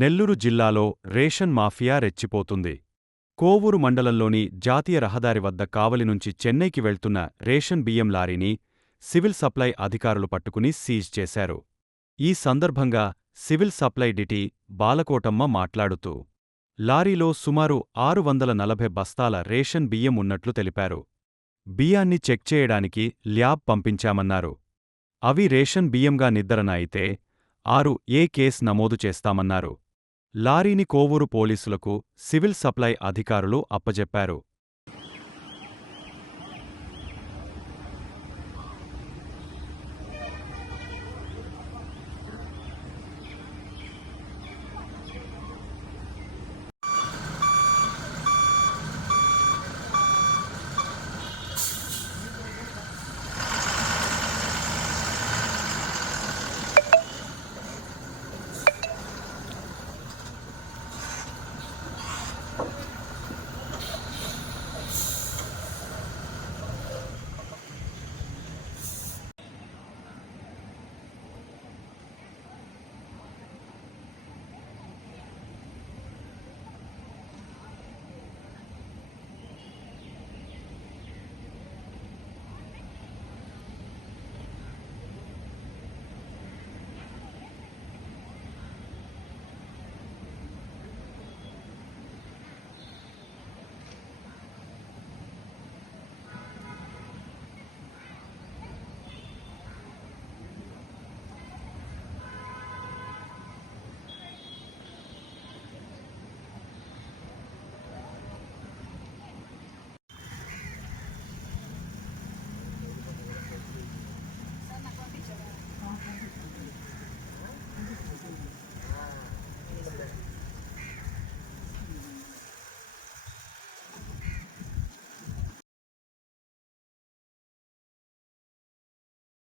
నెల్లూరు జిల్లాలో ration mafia రెచ్చిపోతుంది. Kovur మండలంలోని జాతీయ రహదారి వద్ద కావలి నుంచి చెన్నైకి వెళ్తున్న రేషన్ బియ్యం లారీని సివిల్ సప్లై అధికారులు పట్టుకుని సీజ్ చేశారు. ఈ సందర్భంగా సివిల్ సప్లై డిటి బాలకోటమ్మ మాట్లాడుతూ లారీలో సుమారు ఆరు వందల నలభై బస్తాల రేషన్ బియ్యం ఉన్నట్లు తెలిపారు. బియ్యాన్ని చెక్ చేయడానికి ల్యాబ్ పంపించామన్నారు. అవి రేషన్ బియ్యంగా నిర్ధారణ అయితే ఆరు ఏ కేస్ నమోదు చేస్తామన్నారు. లారీని కోవూరు పోలీసులకు సివిల్ సప్లై అధికారులు అప్పజెప్పారు.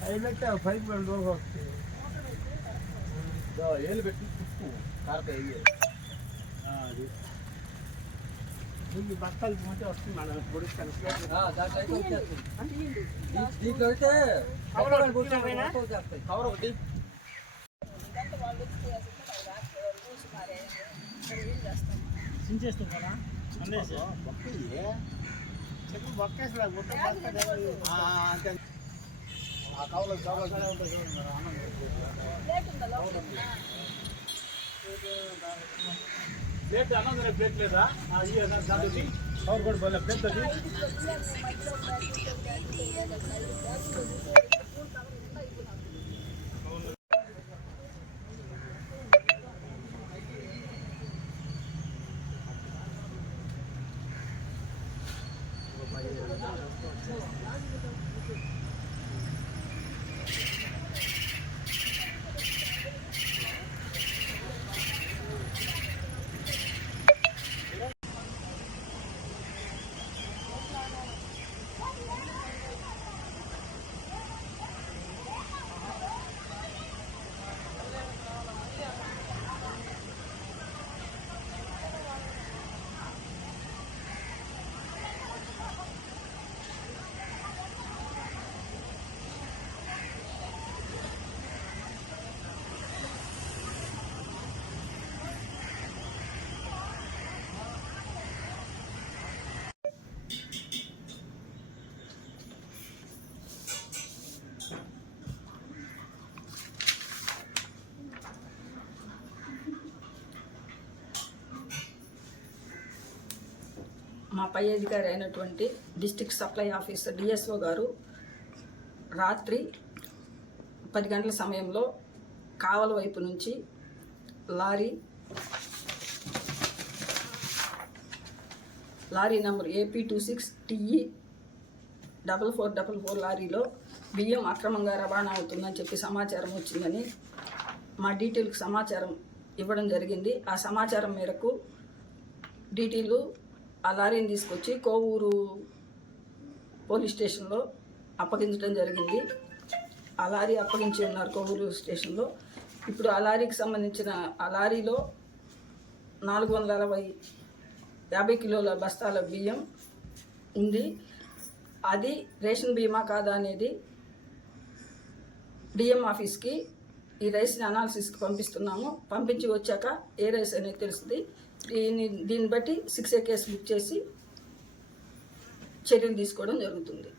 హైలైట్ పైప్ రెండు రోజులు వస్తాయి ఏళ్ళు పెట్టి తిప్పు కారకాయ వేయి. అది బస్తాలు పోతే వస్తుంది మనం ఆ, దాంట్లో అయితే కవర్ ఒకటి చించేస్తుంది కదా చెప్పు బొక్కేసి మొత్తం బస్తా కదా. ఆ, అంతే. ఆ కవర్లో కవర్లో ఉంటుంది ప్లేట్ అన్నం తినే ప్లేట్ లేదా? ఆ, ఈ అన్నం దాంట్లో కవర్ మా పై అధికారి అయినటువంటి డిస్టిక్ సప్లై ఆఫీసర్ డిఎస్ఓ గారు రాత్రి పది గంటల సమయంలో కావల వైపు నుంచి lorry lorry number AP two six T E double four double four లారీలో బియ్యం అక్రమంగా రవాణా అవుతుందని చెప్పి సమాచారం వచ్చిందని మా డీటెయిల్కి సమాచారం ఇవ్వడం జరిగింది. ఆ సమాచారం మేరకు డీటెయిల్ ఆ లారీని తీసుకొచ్చి కోవూరు పోలీస్ స్టేషన్లో అప్పగించడం జరిగింది. ఆ లారీ అప్పగించి ఉన్నారు కోవూరు స్టేషన్లో. ఇప్పుడు ఆ లారీకి సంబంధించిన ఆ లారీలో నాలుగు వందల అరవై యాభై కిలోల బస్తాల బియ్యం ఉంది. అది రేషన్ బీమా కాదా అనేది డిఎం ఆఫీస్కి ఈ రైస్ని అనాలిసిస్కి పంపిస్తున్నాము. పంపించి వచ్చాక ఏ రైస్ అనేది తెలుస్తుంది. దీని దీన్ని బట్టి సిక్స్ కేసు బుక్ చేసి చర్యలు తీసుకోవడం జరుగుతుంది.